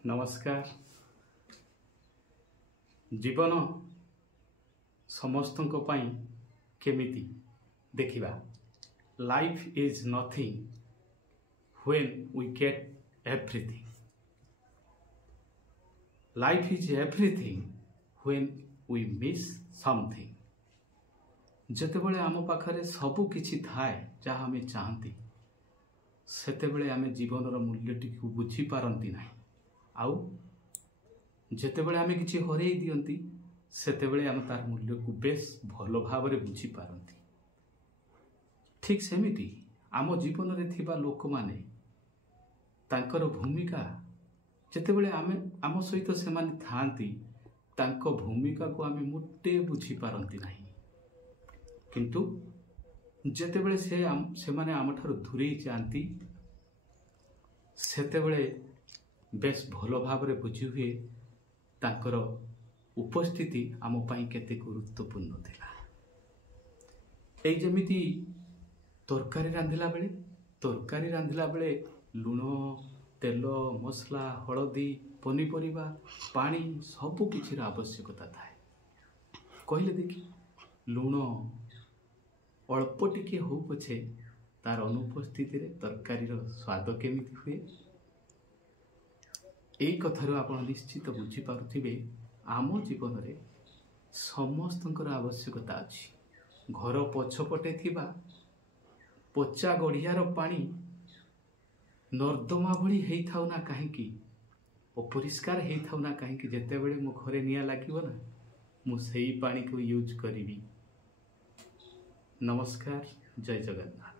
नमस्कार। जीवन समस्तों पाई केमिति देखिबा। Life is nothing when we get everything. Life is everything when we miss something. जेतेबेले आम पाखरे सबु किछि थाए जहाँ आम चाहती सेतेबेले आम जीवनर मूल्यटी को बुझी पारंती नाही। आउ जेतेबेले आम किछि हरई दियंती सेतेबेले आम तार मूल्य को बेस भल भाव रे बुझी पारंती। ठीक सेमिति आम जीवन रे थिबा लोक माने तांकर भूमिका जेतेबेले आम सहित से माने थांती तांको भूमिका को आम मोटे बुझी पारंती नाही। किंतु जेतेबेले से माने आम ठारू दूरेई जाती सेतेबेले बेस भल भाव रे बुझी हुए तांकर उपस्थिति आम पाई केते गुरुत्वपूर्ण थिला। एई जेमिति तरकारी रांधिला बेले लुण तेल मसला हलदी पनीपरिबा पानी सबु किछि आवश्यकता थाए। कहले देखि लुण अल्प टिके हो पछे तार अनुपस्थिति रे तरकारी स्वाद केमिति हुए एई कथार आपण निश्चित बुझी पारुथिबे। आम जीवन रे समस्तंकर आवश्यकता अछि। घर पछपटे थिबा पचा गढ़ियार पानी नर्दमा भली हेई थाउ ना काहेकि अपरिष्कार हेई थाउ ना काहेकि जेतेबेले मो घरे निया लागिबो ना मु सेई पानी को यूज करिवि। नमस्कार। जय जगन्नाथ।